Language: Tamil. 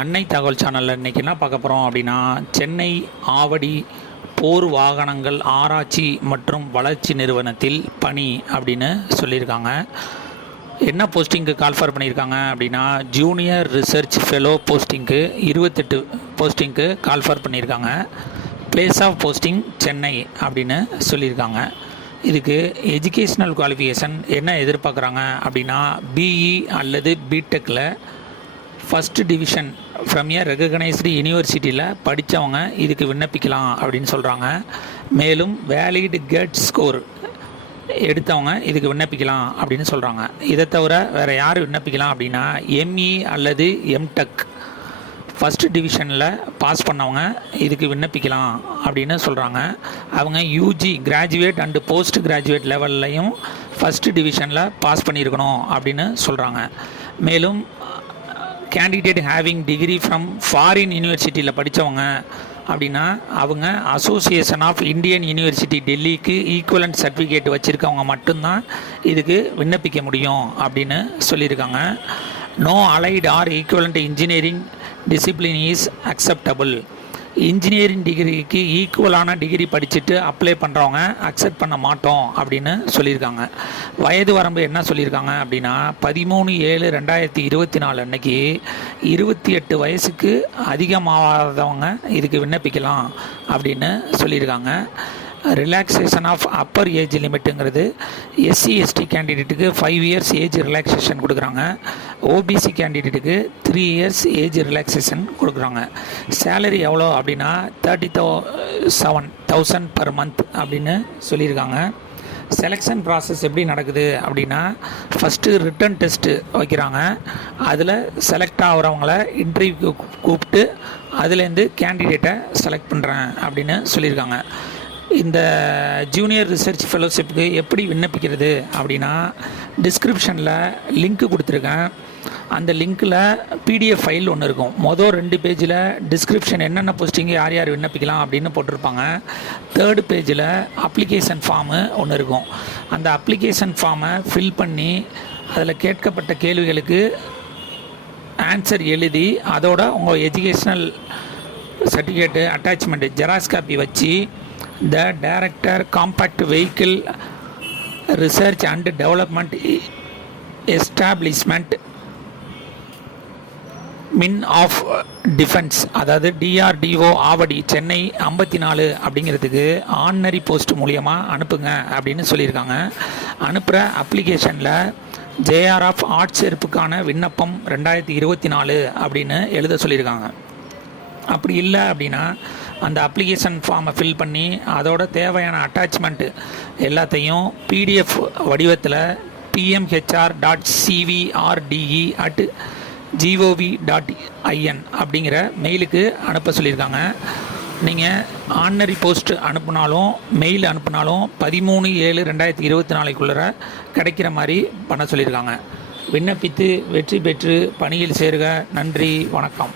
அன்னை தகவல் சேனலில் இன்றைக்கி என்ன பார்க்க போகிறோம் அப்படின்னா சென்னை ஆவடி போர் வாகனங்கள் ஆராய்ச்சி மற்றும் வளர்ச்சி நிறுவனத்தில் பணி அப்படின்னு சொல்லியிருக்காங்க. என்ன போஸ்டிங்க்கு கால்ஃபர் பண்ணியிருக்காங்க அப்படின்னா ஜூனியர் ரிசர்ச் ஃபெலோ போஸ்டிங்க்கு இருபத்தெட்டு போஸ்டிங்க்கு கால்ஃபர் பண்ணியிருக்காங்க. பிளேஸ் ஆஃப் போஸ்டிங் சென்னை அப்படின்னு சொல்லியிருக்காங்க. இதுக்கு எஜுகேஷ்னல் குவாலிஃபிகேஷன் என்ன எதிர்பார்க்குறாங்க அப்படின்னா பிஇ அல்லது பிடெக்கில் first division from a recognised யூனிவர்சிட்டியில் படித்தவங்க இதுக்கு விண்ணப்பிக்கலாம் அப்படின்னு சொல்கிறாங்க மேலும் வேலிட் கேட் ஸ்கோர் எடுத்தவங்க இதுக்கு விண்ணப்பிக்கலாம் அப்படின்னு சொல்கிறாங்க இதை தவிர வேறு யார் விண்ணப்பிக்கலாம் அப்படின்னா எம்இ அல்லது எம்டெக் ஃபஸ்ட் டிவிஷனில் பாஸ் பண்ணவங்க இதுக்கு விண்ணப்பிக்கலாம் அப்படின்னு சொல்கிறாங்க அவங்க UG graduate and post graduate லெவல்லையும் ஃபஸ்ட்டு டிவிஷனில் பாஸ் பண்ணியிருக்கணும் அப்படின்னு சொல்கிறாங்க மேலும் candidate having degree from foreign யூனிவர்சிட்டியில் படித்தவங்க அப்படின்னா அவங்க அசோசியேஷன் ஆஃப் இந்தியன் யூனிவர்சிட்டி டெல்லிக்கு ஈக்குவலன்ட் சர்டிஃபிகேட் வச்சுருக்கவங்க மட்டும்தான் இதுக்கு விண்ணப்பிக்க முடியும் அப்படின்னு சொல்லியிருக்காங்க. No allied or equivalent engineering discipline is acceptable engineering டிகிரிக்கு ஈக்குவலான டிகிரி படிச்சுட்டு அப்ளை பண்ணுறவங்க அக்செப்ட் பண்ண மாட்டோம் அப்படின்னு சொல்லியிருக்காங்க. வயது வரம்பு என்ன சொல்லியிருக்காங்க அப்படின்னா பதிமூணு ஏழு ரெண்டாயிரத்தி இருபத்தி நாலு அன்னைக்கு இருபத்தி எட்டு வயசுக்கு அதிகமாகாதவங்க இதுக்கு விண்ணப்பிக்கலாம் அப்படின்னு சொல்லியிருக்காங்க. ரிலாக்ஸேஷன் ஆஃப் அப்பர் ஏஜ் லிமிட்டுங்கிறது எஸ்சி எஸ்டி கேண்டிடேட்டுக்கு ஃபைவ் இயர்ஸ் ஏஜ் ரிலாக்ஸேஷன் கொடுக்குறாங்க. ஓபிசி கேண்டிடேட்டுக்கு த்ரீ இயர்ஸ் ஏஜ் ரிலாக்ஸேஷன் கொடுக்குறாங்க. சேலரி எவ்வளோ அப்படின்னா thirty thou seven thousand per month அப்படின்னு சொல்லியிருக்காங்க. செலெக்ஷன் ப்ராசஸ் எப்படி நடக்குது அப்படின்னா ஃபஸ்ட்டு ரிட்டன் டெஸ்ட்டு வைக்கிறாங்க. அதில் செலக்ட் ஆகிறவங்கள இன்டர்வியூக்கு கூப்பிட்டு அதுலேருந்து கேண்டிடேட்டை செலக்ட் பண்ணுறேன் அப்படின்னு சொல்லியிருக்காங்க. இந்த ஜூனியர் ரிசர்ச் ஃபெலோஷிப்புக்கு எப்படி விண்ணப்பிக்கிறது அப்படின்னா டிஸ்கிரிப்ஷனில் லிங்க்கு கொடுத்துருக்கேன். அந்த லிங்க்கில் பிடிஎஃப் ஃபைல் ஒன்று இருக்கும். மொதல் ரெண்டு பேஜில் டிஸ்கிரிப்ஷன் என்னென்ன போஸ்டிங்கு யார் யார் விண்ணப்பிக்கலாம் அப்படின்னு போட்டிருப்பாங்க. தேர்டு பேஜில் அப்ளிகேஷன் ஃபார்மு ஒன்று இருக்கும். அந்த அப்ளிகேஷன் ஃபார்மை ஃபில் பண்ணி அதில் கேட்கப்பட்ட கேள்விகளுக்கு ஆன்சர் எழுதி அதோட உங்கள் educational certificate attachment xerox copy வச்சு the director compact vehicle research and development establishment மின் ஆஃப் டிஃபென்ஸ் அதாவது டிஆர்டிஓ ஆவடி சென்னை ஐம்பத்தி நாலு அப்படிங்கிறதுக்கு ஆன்னரி போஸ்ட் மூலியமாக அனுப்புங்க அப்படின்னு சொல்லியிருக்காங்க. அனுப்புகிற அப்ளிகேஷனில் ஜேஆர்எஃப் ஆர்ட்ஸ் செருப்புக்கான விண்ணப்பம் ரெண்டாயிரத்தி இருபத்தி நாலு அப்படின்னு எழுத சொல்லியிருக்காங்க. அப்படி இல்லை அப்படின்னா அந்த அப்ளிகேஷன் ஃபார்மை ஃபில் பண்ணி அதோட தேவையான அட்டாச்மெண்ட்டு எல்லாத்தையும் பிடிஎஃப் வடிவத்தில் PMHR dot CVRDE at GOV dot IN அப்படிங்கிற மெயிலுக்கு அனுப்ப சொல்லியிருக்காங்க. நீங்கள் ஆர்டினரி போஸ்ட் அனுப்புனாலும் மெயில் அனுப்புனாலும் பதிமூணு ஏழு ரெண்டாயிரத்தி இருபத்தி நாளைக்குள்ளே கிடைக்கிற மாதிரி பண்ண சொல்லியிருக்காங்க. விண்ணப்பித்து வெற்றி பெற்று பணியில் சேருக. நன்றி. வணக்கம்.